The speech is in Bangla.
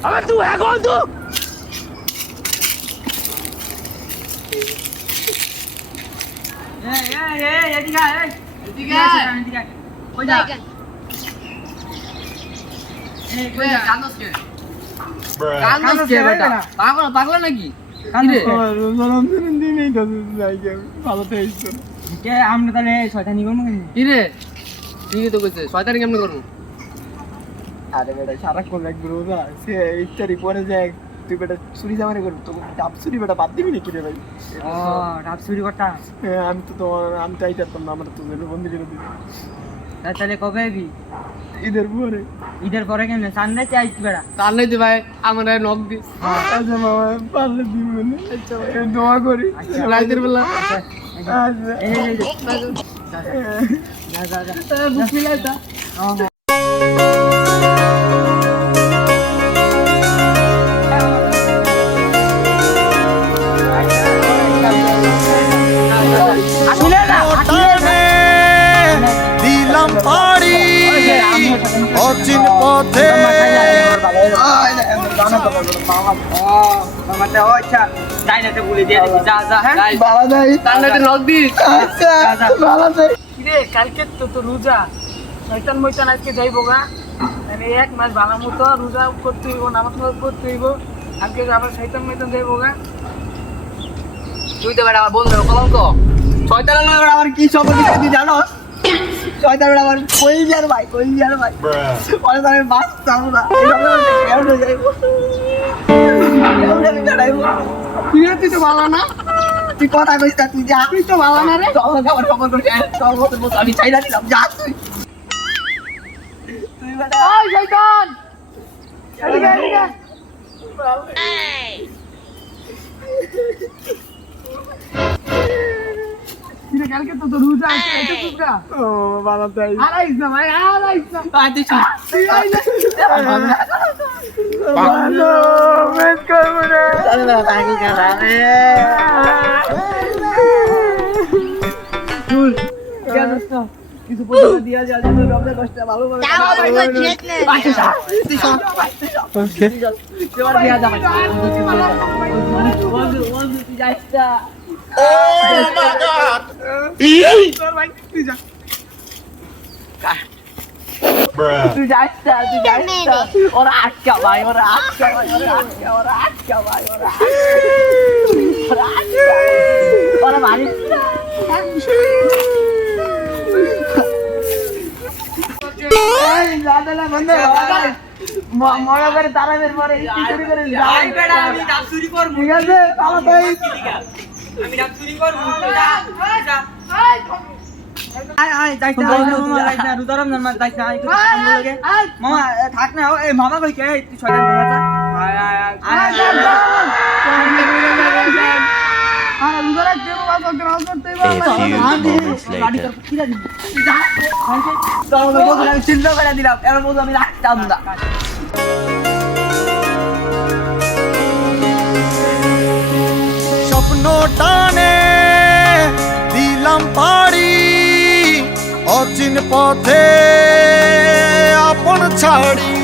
अबे तू है कौन तू? পাগলা নাকি আমরা তাহলে শয়তানি করবো কি রে ঠিকই তো কইছে শয়তানি কেমনে করবো আরে বেটা সারাক্ষণ এক রোজা সে ইফতারি পরে যায় তুই বেটা চুরি জামানি করবি তো ডাব চুরি বেটা বাদ দিবি নাকি রে ভাই ও ডাব চুরি করতা হ্যাঁ আমি তো তোমার আমি চাই পারতাম না আমরা তো বন্দি করে দিবি তাহলে কবে আবি? ঈদের পরে কেমনে সানডে চাইছ বেড়া তার নাই ভাই আমার নক দি আচ্ছা মামা পারলে দিবি বলে আচ্ছা দোয়া করি রাতের বেলা আচ্ছা এই যা বুঝ মিলাই তা দিলাম পাড়ি অচিন পথে কালকে তো রোজা শয়তান ময়তান আজকে যাইবো গা মানে এক মাস ভালো মতো রোজা করতে হইব নামাজ পড়তে হইব আজকে আবার শয়তান ময়তান যাইবো গা তুই তো বেটা আমার বন্ধু কলঙ্ক শয়তান আমার কি সব তুই জানো শয়তান আমার কইলিয়ার ভাই পরে আমি বাস যাবো না কেমন যাইবো তুই তো ভালো না তুই কথা কইস না তুই যা তুই তো ভালো না রে খবর করছিস আমি চাই না দিলাম যা তুই বেটা ওই শয়তান এদিকে কালকে তো রোজা আছে এটা তোমরা ও বাবা তাই আরাইস না ভাই আরাইস না তুই ভালো মেট করব না বাকি করা রে ফুল কেন না কিছু পয়সা দিয়া যা যেন রমজান কষ্ট ভালো করে বন্ধু তুই যাইস না তুই যাইস না ওরা আটকা ভাই ওরা মারিস মজা করে তারা বের পরে চুরি করে আমি ডাব চুরি করব ঠিক আছে তাড়াতাড়ি আমি ডাব চুরি করব মামা থাক না এই মামা কই কে তুই ছয়টা চিন্তা করে দিলাম এর মধ্যে আমি রাখতাম না স্বপ্ন টানে দিলাম পাড়ি অচিন পথে আপন ছাড়ি